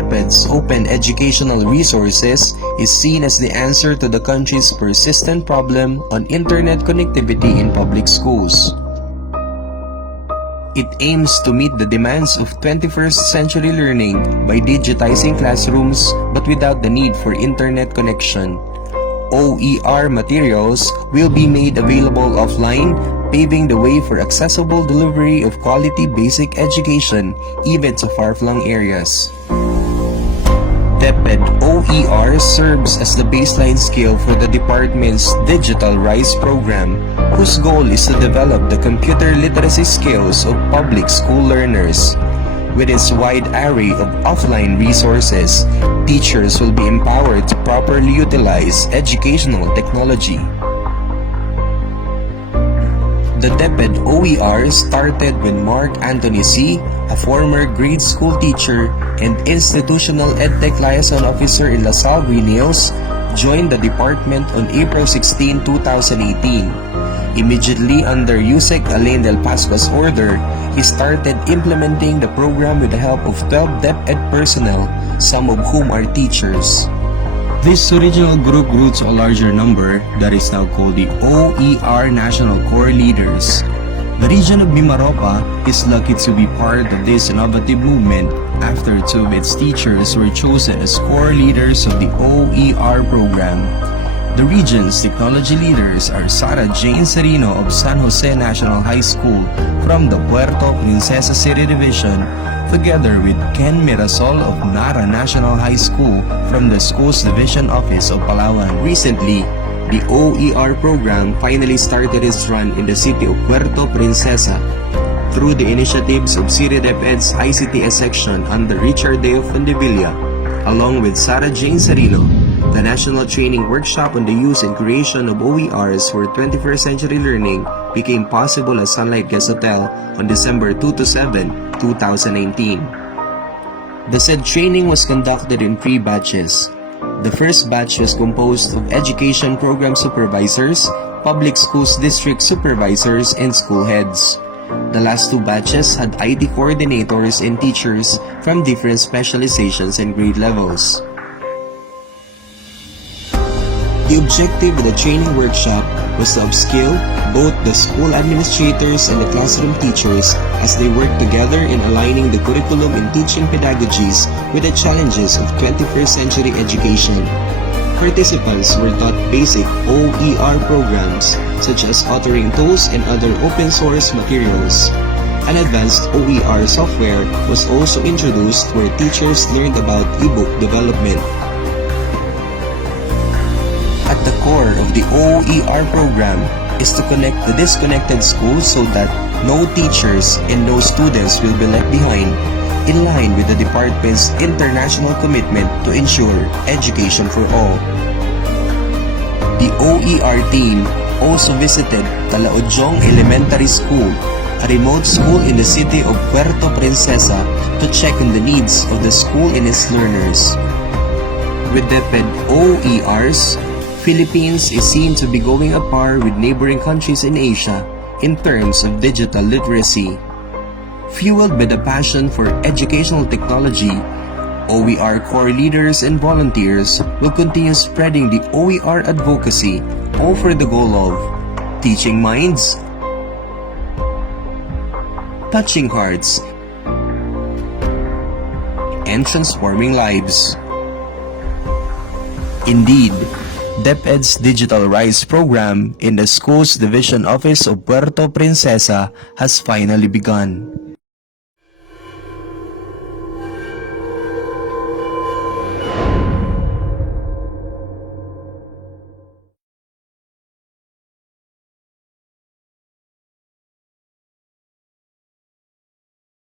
DepEd's open educational resources is seen as the answer to the country's persistent problem on internet connectivity in public schools. It aims to meet the demands of 21st century learning by digitizing classrooms but without the need for internet connection. OER materials will be made available offline, paving the way for accessible delivery of quality basic education even to far-flung areas. DepEd OER serves as the baseline skill for the department's Digital Rise program, whose goal is to develop the computer literacy skills of public school learners. With its wide array of offline resources, teachers will be empowered to properly utilize educational technology. The DepEd OER started when Mark Anthony C., a former grade school teacher and institutional EdTech liaison officer in LaSalle Green Hills, joined the department on April 16, 2018. Immediately under Yusek Alain Del Pascua's order, he started implementing the program with the help of 12 DepEd personnel, some of whom are teachers. This original group grew to a larger number that is now called the OER National Core Leaders. The region of Mimaropa is lucky to be part of this innovative movement after two of its teachers were chosen as core leaders of the OER program. The region's technology leaders are Sarah Jane Serino of San Jose National High School from the Puerto Princesa City Division, together with Ken Mirasol of Nara National High School from the Schools Division Office of Palawan. Recently, the OER program finally started its run in the city of Puerto Princesa through the initiatives of City DepEd's ICTS section under Richard Deo Fondevilla, along with Sarah Jane Serino. The National Training Workshop on the use and creation of OERs for 21st century learning became possible at Sunlight Guest Hotel on December 2-7, 2019. The said training was conducted in 3 batches. The first batch was composed of education program supervisors, public schools district supervisors, and school heads. The last 2 batches had IT coordinators and teachers from different specializations and grade levels. The objective of the training workshop was to upskill both the school administrators and the classroom teachers as they work together in aligning the curriculum and teaching pedagogies with the challenges of 21st century education. Participants were taught basic OER programs such as authoring tools and other open source materials. An advanced OER software was also introduced where teachers learned about ebook development. At the core of the OER program is to connect the disconnected schools so that no teachers and no students will be left behind, in line with the department's international commitment to ensure education for all. The OER team also visited Talaudjong Elementary School, a remote school in the city of Puerto Princesa, to check on the needs of the school and its learners. With DepEd OERs, Philippines is seen to be going apart with neighboring countries in Asia in terms of digital literacy. Fueled by the passion for educational technology, OER core leaders and volunteers will continue spreading the OER advocacy, all for the goal of teaching minds, touching hearts, and transforming lives. Indeed, DepEd's Digital Rise program in the Schools Division Office of Puerto Princesa has finally begun.